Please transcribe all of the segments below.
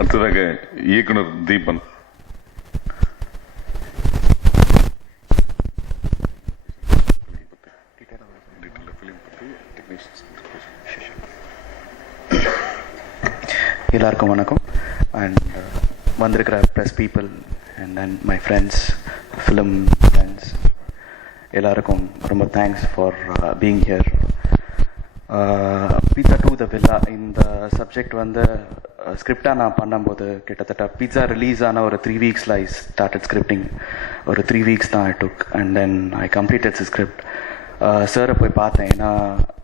அடுத்ததாக இயக்குனர் தீபன். எல்லாருக்கும் வணக்கம். அண்ட் வந்திருக்கிற press people and then my friends, film friends, எல்லாருக்கும் ரொம்ப thanks for being here. Pizza to the villa இந்த சப்ஜெக்ட் வந்து ஸ்கிரிப்டாக நான் பண்ணும்போது கிட்டத்தட்ட பீட்சா ரிலீஸ் ஆன ஒரு 3 வீக்ஸில் ஐ ஸ்டார்டட் ஸ்கிரிப்டிங். ஒரு 3 வீக்ஸ் தான் I took and then I completed script. சாரை போய் பார்த்தேன். ஏன்னா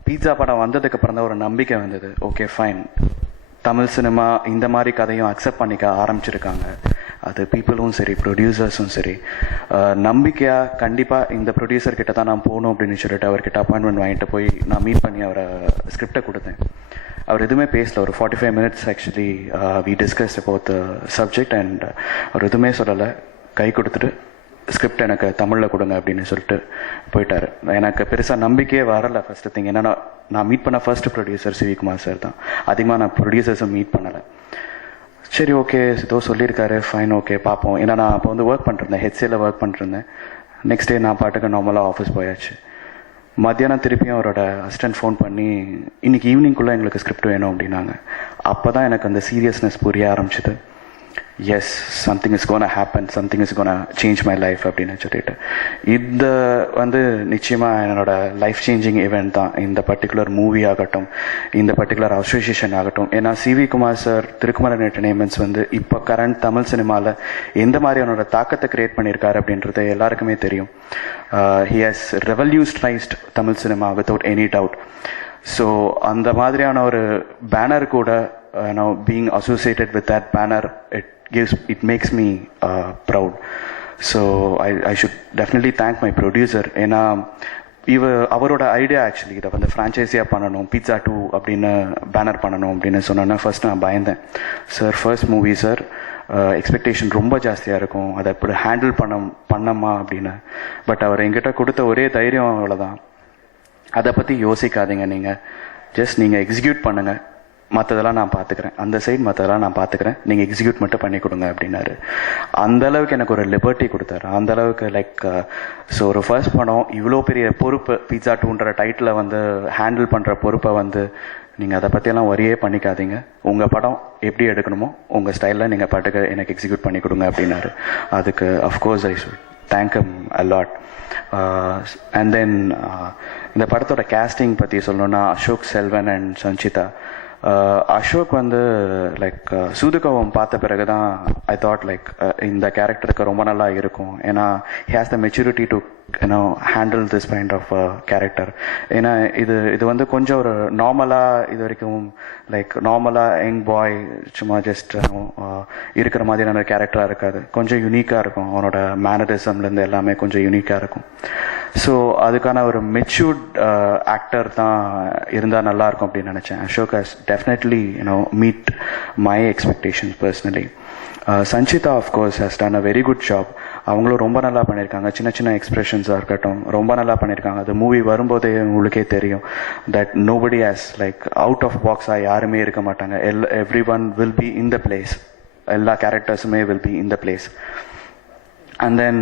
பீட்சா படம் வந்ததுக்கப்புறம் தான் ஒரு நம்பிக்கை வந்தது. ஓகே ஃபைன், தமிழ் சினிமா இந்த மாதிரி கதையும் அக்செப்ட் பண்ணிக்க ஆரம்பிச்சிருக்காங்க. அது பீப்புளும் சரி, ப்ரொடியூசர்ஸும் சரி. நம்பிக்கையாக கண்டிப்பாக இந்த ப்ரொடியூசர்கிட்ட தான் நான் போகணும் அப்படின்னு சொல்லிட்டு அவர்கிட்ட அப்பாயின்மெண்ட் வாங்கிட்டு போய் நான் மீட் பண்ணி அவரை ஸ்கிரிப்டை கொடுத்தேன். அவர் எதுவுமே பேசல. ஒரு 45 minutes actually we discuss about the subject and அவர் எதுவுமே சொல்லலை. கை கொடுத்துட்டு ஸ்கிரிப்ட் எனக்கு தமிழில் கொடுங்க அப்படின்னு சொல்லிட்டு போயிட்டார். எனக்கு பெருசாக நம்பிக்கையே வரலை ஃபஸ்ட்டு திங். என்னென்னா நான் மீட் பண்ண ஃபர்ஸ்ட் ப்ரொடியூசர் சிவிகுமார் சார் தான். அதிகமாக நான் ப்ரொடியூசர்ஸை மீட் பண்ணலை. சரி ஓகே, ஏதோ சொல்லியிருக்காரு, ஃபைன் ஓகே பார்ப்போம். ஏன்னா நான் அப்போ வந்து ஒர்க் பண்ணிருந்தேன், ஹெச்சியில் ஒர்க் பண்ணிருந்தேன். நெக்ஸ்ட் டே நான் பாட்டுக்கு நார்மலாக ஆஃபீஸ் போயாச்சு. மத்தியானம் திருப்பியும் அவரோட அசிஸ்டன்ட் ஃபோன் பண்ணி இன்றைக்கி ஈவினிங்குள்ளே எங்களுக்கு ஸ்கிரிப்ட் வேணும் அப்படின்னாங்க. அப்போ தான் எனக்கு அந்த சீரியஸ்னஸ் புரிய ஆரம்பிச்சிது. Yes, something is gonna happen, something is gonna change my life அப்படின்னு சொல்லிட்டு. இது வந்து நிச்சயமாக என்னோட லைஃப் சேஞ்சிங் ஈவெண்ட் தான். இந்த பர்டிகுலர் மூவி ஆகட்டும், இந்த பர்டிகுலர் அசோசியேஷன் ஆகட்டும். ஏன்னா சிவிகுமார் சார், திருக்குமரன் என்டர்டெயின்மெண்ட்ஸ் வந்து இப்போ கரண்ட் தமிழ் சினிமாவில் எந்த மாதிரியானோட தாக்கத்தை கிரியேட் பண்ணியிருக்காரு அப்படின்றது எல்லாருக்குமே தெரியும். He has revolutionised Tamil cinema without any doubt. So அந்த மாதிரியான ஒரு பேனர் கூட being associated with that banner, it makes me proud. So I should definitely thank my producer. ஏன்னா அவரோட ஐடியா ஆக்சுவலி இதை வந்து ஃப்ரான்ச்சைஸியாக பண்ணணும், பீட்சா 2 அப்படின்னு பேனர் பண்ணணும் அப்படின்னு சொன்னோன்னா ஃபர்ஸ்ட் நான் பயந்தேன். Sir first movie sir, expectation ரொம்ப ஜாஸ்தியாக இருக்கும், அதை எப்படி ஹேண்டில் பண்ணமா அப்படின்னு. பட் அவர் எங்கிட்ட கொடுத்த ஒரே தைரியம் அவ்வளோதான், அதை பற்றி யோசிக்காதீங்க, நீங்கள் ஜஸ்ட் நீங்கள் எக்ஸிக்யூட் பண்ணுங்கள், மற்றதெல்லாம் நான் பார்த்துக்கிறேன், அந்த சைட் மற்றதெல்லாம் நான் பார்த்துக்கிறேன், நீங்கள் எக்ஸிக்யூட் மட்டும் பண்ணி கொடுங்க அப்படின்னாரு. அந்தளவுக்கு எனக்கு ஒரு லிபர்ட்டி கொடுத்தாரு. அந்தளவுக்கு லைக் ஸோ ஒரு ஃபர்ஸ்ட் படம் இவ்வளோ பெரிய பொறுப்பு, பீட்சா 2ன்ற டைட்டில் வந்து ஹேண்டில் பண்ணுற பொறுப்பை வந்து நீங்கள் அதை பற்றியெல்லாம் ஒரே பண்ணிக்காதீங்க, உங்கள் படம் எப்படி எடுக்கணுமோ உங்கள் ஸ்டைலில் நீங்கள் பாட்டுக்கு எனக்கு எக்ஸிக்யூட் பண்ணி கொடுங்க அப்படின்னாரு. அதுக்கு of course I should thank him a lot. And then இந்த படத்தோட கேஸ்டிங் பற்றி சொல்லணுன்னா அசோக் செல்வன் அண்ட் சஞ்சிதா. அசோக் வந்து லைக் சூதுகோவம் பார்த்த பிறகு தான் ஐ தாட் லைக் இந்த கேரக்டருக்கு ரொம்ப நல்லா இருக்கும். ஏன்னா he has the maturity to handle this kind of character. ஏன்னா இது வந்து கொஞ்சம் ஒரு நார்மலாக இது வரைக்கும் லைக் நார்மலாக யங் பாய் சும்மா ஜஸ்ட் இருக்கிற மாதிரியான கேரக்டராக இருக்காது. கொஞ்சம் யூனிக்காக இருக்கும். அவனோட மேனரிசம்லேருந்து எல்லாமே கொஞ்சம் யூனிக்காக இருக்கும். ஸோ அதுக்கான ஒரு மெச்சூர்ட் ஆக்டர் தான் இருந்தால் நல்லாயிருக்கும் அப்படின்னு நினச்சேன். Ashok has definitely meet my expectations personally. Sanchita of course has done a very good job. அவங்களும் ரொம்ப நல்லா பண்ணியிருக்காங்க. சின்ன சின்ன எக்ஸ்பிரஷன்ஸாக இருக்கட்டும் ரொம்ப நல்லா பண்ணியிருக்காங்க. அது மூவி வரும்போதே உங்களுக்கே தெரியும் that nobody has like out of பாக்ஸாக யாருமே இருக்க மாட்டாங்க. Everyone will be in the place. எல்லா கேரக்டர்ஸுமே will be in the place. And then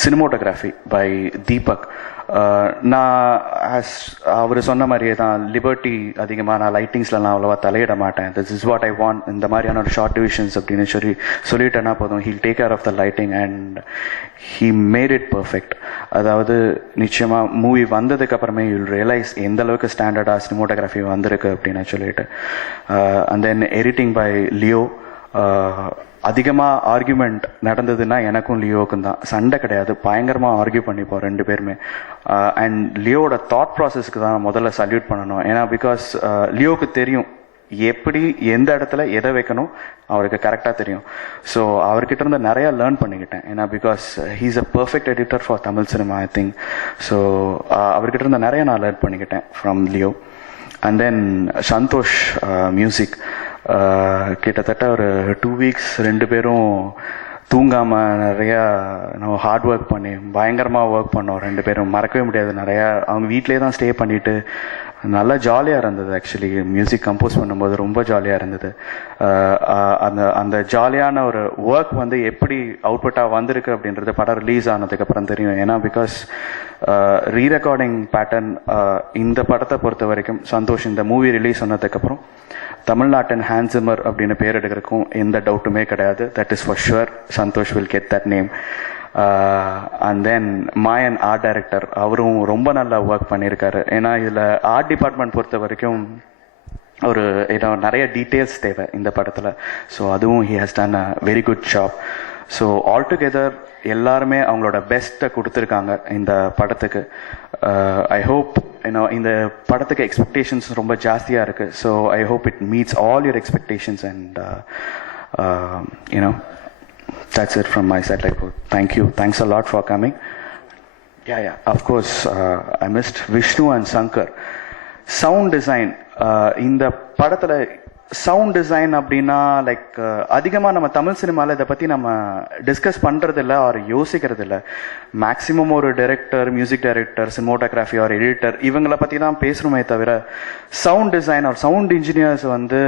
cinematography by Deepak. நான் அவர் சொன்ன மாதிரியே தான் லிபர்ட்டி அதிகமாக, நான் லைட்டிங்ஸ்லாம் அவ்வளோவா தலையிட மாட்டேன். This is what I want. இந்த மாதிரியான ஒரு ஷார்ட் டிவிஷன்ஸ் அப்படின்னு சொல்லிட்டேன்னா போதும், he'll take care of the lighting and he made it perfect. அதாவது நிச்சயமாக மூவி வந்ததுக்கு அப்புறமே யூல் ரியலைஸ் எந்த அளவுக்கு ஸ்டாண்டர்டாக சினிமோட்டோகிராஃபி வந்திருக்கு அப்படின்னு சொல்லிட்டு. And then editing by Leo. அதிகமாக ஆர்கியூமெண்ட் நடந்ததுன்னா எனக்கும் லியோவுக்கும் தான். சண்டை கிடையாது, பயங்கரமாக ஆர்கியூ பண்ணிப்போம் ரெண்டு பேருமே. அண்ட் லியோவோட தாட் ப்ராசஸ்க்கு தான் முதல்ல சல்யூட் பண்ணணும். ஏன்னா பிகாஸ் லியோவுக்கு தெரியும் எப்படி எந்த இடத்துல எதை வைக்கணும், அவருக்கு கரெக்டாக தெரியும். ஸோ அவர்கிட்ட இருந்து நிறையா லேர்ன் பண்ணிக்கிட்டேன். ஏன்னா because he is a perfect editor for Tamil cinema I think. So அவர்கிட்ட இருந்து நிறைய நான் லேர்ன் பண்ணிக்கிட்டேன் from Leo. And then Santhosh music. கிட்டத்தட்ட ஒரு 2 வீக்ஸ் ரெண்டு பேரும் தூங்காமல் நிறையா நம்ம ஹார்ட் ஒர்க் பண்ணி பயங்கரமாக ஒர்க் பண்ணோம் ரெண்டு பேரும். மறக்கவே முடியாது. நிறையா அவங்க வீட்டிலே தான் ஸ்டே பண்ணிவிட்டு நல்லா ஜாலியாக இருந்தது. ஆக்சுவலி மியூசிக் கம்போஸ் பண்ணும்போது ரொம்ப ஜாலியாக இருந்தது. அந்த அந்த ஜாலியான ஒரு ஒர்க் வந்து எப்படி அவுட்புட்டாக வந்திருக்கு அப்படின்றது படம் ரிலீஸ் ஆனதுக்கப்புறம் தெரியும். ஏன்னா பிகாஸ் ரீரெக்கார்டிங் பேட்டர்ன் இந்த படத்தை பொறுத்த வரைக்கும் சந்தோஷ் இந்த மூவி ரிலீஸ் ஆனதுக்கப்புறம் தமிழ்நாட்டின் ஹேண்ட்ஸிமர் அப்படின்னு பேர் எடுக்கிறதுக்கும் எந்த டவுட்டுமே கிடையாது. That is for sure. Santhosh will get that name. And then Mayan art director, அவரும் ரொம்ப நல்லா ஒர்க் பண்ணியிருக்காரு. ஏன்னா இதில் ஆர்ட் டிபார்ட்மெண்ட் பொறுத்த வரைக்கும் ஒரு நிறைய டீட்டெயில்ஸ் தேவை இந்த படத்தில். ஸோ அதுவும் he has done a very good job. So all together எல்லாருமே அவங்களோட பெஸ்ட்டை கொடுத்துருக்காங்க இந்த படத்துக்கு. ஐ ஹோப் இந்த படத்துக்கு எக்ஸ்பெக்டேஷன்ஸ் ரொம்ப ஜாஸ்தியாக இருக்குது. So I hope it meets all your expectations and that's it from my side. Like, thank you. Thanks a lot for coming. Yeah. Of course, I missed Vishnu and Shankar. Sound design. இந்த படத்தில் sound design அப்படின்னா like அதிகமாக நம்ம தமிழ் சினிமாவில் இதை பற்றி நம்ம discuss பண்ணுறதில்ல ஆர் யோசிக்கிறதில்ல. மேக்ஸிமம் ஒரு director, music director, cinematography or editor இவங்களை பற்றி தான் பேசுகிறோமே தவிர sound design or sound engineers வந்து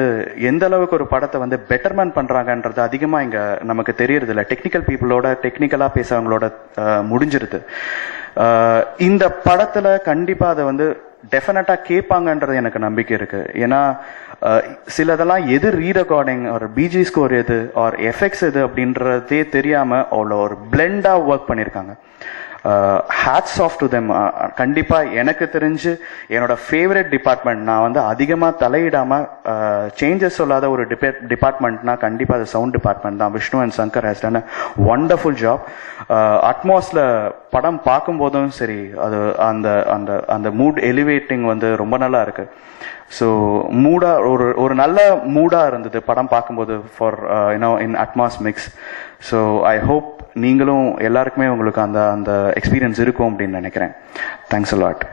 எந்த அளவுக்கு ஒரு படத்தை வந்து பெட்டர்மெண்ட் பண்ணுறாங்கன்றது அதிகமாக இங்கே நமக்கு தெரியறதில்ல. டெக்னிக்கல் பீப்புளோட டெக்னிக்கலாக பேசுகிறவங்களோட முடிஞ்சிருது. இந்த படத்தில் கண்டிப்பாக அதை வந்து டெஃபினட்டாக கேட்பாங்கன்றது எனக்கு நம்பிக்கை இருக்குது. ஏன்னா சிலதெல்லாம் எது ரீரெக்கார்டிங் ஒரு பிஜி ஸ்கோர் எது ஆர் எஃபெக்ட்ஸ் எது அப்படின்றதே தெரியாமல் அவ்வளோ ஒரு பிளெண்டாக ஒர்க் பண்ணியிருக்காங்க. Hats off to them. கண்டிப்பாக எனக்கு தெரிஞ்சு என்னோட ஃபேவரட் டிபார்ட்மெண்ட், நான் வந்து அதிகமாக தலையிடாமல் சேஞ்சஸ் சொல்லாத ஒரு டிபார்ட்மெண்ட்னா கண்டிப்பாக அது சவுண்ட் டிபார்ட்மெண்ட் தான். Vishnu and Shankar has done a wonderful job. அட்மாஸில் படம் பார்க்கும்போதும் சரி, அது அந்த அந்த அந்த மூட் எலிவேட்டிங் வந்து ரொம்ப நல்லா இருக்குது. ஸோ மூடாக ஒரு நல்ல மூடாக இருந்தது படம் பார்க்கும்போது for in Atmos mix. So I hope நீங்களும் எல்லாருக்குமே உங்களுக்கு அந்த அந்த எக்ஸ்பீரியன்ஸ் இருக்கும் அப்படின்னு நினைக்கிறேன். Thanks a lot.